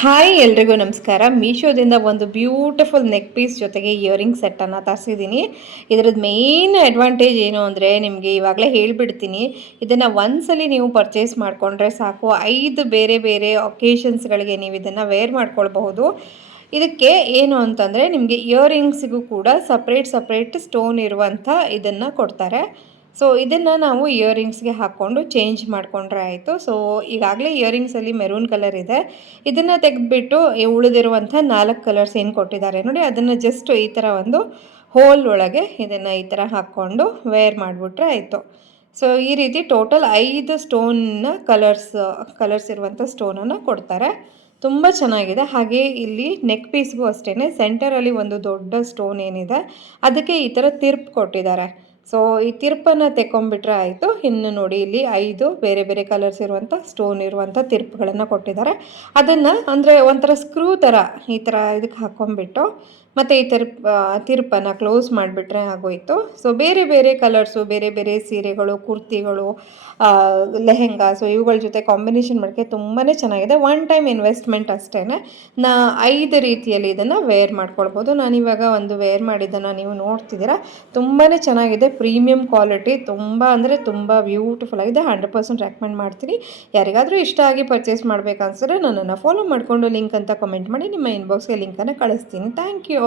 Hi ಎಲ್ರಿಗೂ ನಮಸ್ಕಾರ. ಮೀಶೋದಿಂದ ಒಂದು ಬ್ಯೂಟಿಫುಲ್ ನೆಕ್ ಪೀಸ್ ಜೊತೆಗೆ ಇಯರಿಂಗ್ ಸೆಟ್ಟನ್ನು ತರಿಸಿದ್ದೀನಿ. ಇದರದ್ದು ಮೇನ್ ಅಡ್ವಾಂಟೇಜ್ ಏನು ಅಂದರೆ ನಿಮಗೆ ಇವಾಗಲೇ ಹೇಳಿಬಿಡ್ತೀನಿ. ಇದನ್ನು ಒಂದ್ಸಲಿ ನೀವು ಪರ್ಚೇಸ್ ಮಾಡಿಕೊಂಡ್ರೆ ಸಾಕು, 5 ಬೇರೆ ಬೇರೆ ಒಕೇಶನ್ಸ್ಗಳಿಗೆ ನೀವು ಇದನ್ನು ವೇರ್ ಮಾಡ್ಕೊಳ್ಬಹುದು. ಇದಕ್ಕೆ ಏನು ಅಂತಂದರೆ ನಿಮಗೆ ಇಯರಿಂಗ್ಸಿಗೂ ಕೂಡ ಸಪ್ರೇಟ್ ಸ್ಟೋನ್ ಇರುವಂಥ ಇದನ್ನು ಕೊಡ್ತಾರೆ. ಸೊ ಇದನ್ನು ನಾವು ಇಯರಿಂಗ್ಸ್ಗೆ ಹಾಕ್ಕೊಂಡು ಚೇಂಜ್ ಮಾಡಿಕೊಂಡ್ರೆ ಆಯಿತು. ಸೊ ಈಗಾಗಲೇ ಇಯರಿಂಗ್ಸಲ್ಲಿ ಮೆರೂನ್ ಕಲರ್ ಇದೆ. ಇದನ್ನು ತೆಗೆದುಬಿಟ್ಟು ಉಳಿದಿರುವಂಥ 4 ಕಲರ್ಸ್ ಏನು ಕೊಟ್ಟಿದ್ದಾರೆ ನೋಡಿ, ಅದನ್ನು ಜಸ್ಟ್ ಈ ಥರ ಒಂದು ಹೋಲ್ ಒಳಗೆ ಇದನ್ನು ಈ ಥರ ಹಾಕ್ಕೊಂಡು ವೇರ್ ಮಾಡಿಬಿಟ್ರೆ ಆಯಿತು. ಸೊ ಈ ರೀತಿ ಟೋಟಲ್ 5 ಸ್ಟೋನ್ನ ಕಲರ್ಸ್ ಇರುವಂಥ ಸ್ಟೋನನ್ನು ಕೊಡ್ತಾರೆ. ತುಂಬ ಚೆನ್ನಾಗಿದೆ. ಹಾಗೆ ಇಲ್ಲಿ ನೆಕ್ ಪೀಸ್ಗೂ ಅಷ್ಟೇ ಸೆಂಟರಲ್ಲಿ ಒಂದು ದೊಡ್ಡ ಸ್ಟೋನ್ ಏನಿದೆ ಅದಕ್ಕೆ ಈ ಥರ ತಿರ್ಪ್ ಕೊಟ್ಟಿದ್ದಾರೆ. ಸೊ ಈ ತಿರ್ಪನ್ನು ತೆಕ್ಕೊಂಬಿಟ್ರೆ ಆಯಿತು. ಇನ್ನು ನೋಡಿ ಇಲ್ಲಿ 5 ಬೇರೆ ಬೇರೆ ಕಲರ್ಸ್ ಇರುವಂಥ ಸ್ಟೋನ್ ಇರುವಂಥ ತಿರ್ಪ್ಗಳನ್ನು ಕೊಟ್ಟಿದ್ದಾರೆ. ಅದನ್ನು ಅಂದರೆ ಒಂಥರ ಸ್ಕ್ರೂ ಥರ ಈ ಥರ ಇದಕ್ಕೆ ಹಾಕ್ಕೊಂಬಿಟ್ಟು ಮತ್ತು ಈ ತಿರ್ಪನ್ನು ಕ್ಲೋಸ್ ಮಾಡಿಬಿಟ್ರೆ ಆಗೋಯಿತು. ಸೊ ಬೇರೆ ಬೇರೆ ಕಲರ್ಸು, ಬೇರೆ ಬೇರೆ ಸೀರೆಗಳು, ಕುರ್ತಿಗಳು, ಲೆಹೆಂಗಾ, ಸೊ ಇವುಗಳ ಜೊತೆ ಕಾಂಬಿನೇಷನ್ ಮಾಡೋಕ್ಕೆ ತುಂಬಾ ಚೆನ್ನಾಗಿದೆ. ಒನ್ ಟೈಮ್ ಇನ್ವೆಸ್ಟ್ಮೆಂಟ್ ಅಷ್ಟೇ. 5 ರೀತಿಯಲ್ಲಿ ಇದನ್ನು ವೇರ್ ಮಾಡ್ಕೊಳ್ಬೋದು. ನಾನಿವಾಗ ಒಂದು ವೇರ್ ಮಾಡಿದ್ದನ್ನು ನೀವು ನೋಡ್ತಿದ್ದೀರಾ. ತುಂಬಾ ಚೆನ್ನಾಗಿದೆ, ಪ್ರೀಮಿಯಂ ಕ್ವಾಲಿಟಿ, ತುಂಬ ಅಂದರೆ ತುಂಬ ಬ್ಯೂಟಿಫುಲ್ ಆಗಿದೆ. 100% ರೆಕಮೆಂಡ್ ಮಾಡ್ತೀನಿ. ಯಾರಿಗಾದರೂ ಇಷ್ಟ ಆಗಿ ಪರ್ಚೇಸ್ ಮಾಡಬೇಕನ್ಸಿದ್ರೆ ನನ್ನನ್ನು ಫಾಲೋ ಮಾಡಿಕೊಂಡು ಲಿಂಕ್ ಅಂತ ಕಮೆಂಟ್ ಮಾಡಿ, ನಿಮ್ಮ ಇನ್ಬಾಕ್ಸ್ಗೆ ಲಿಂಕನ್ನು ಕಳಿಸ್ತೀನಿ. Thank you all.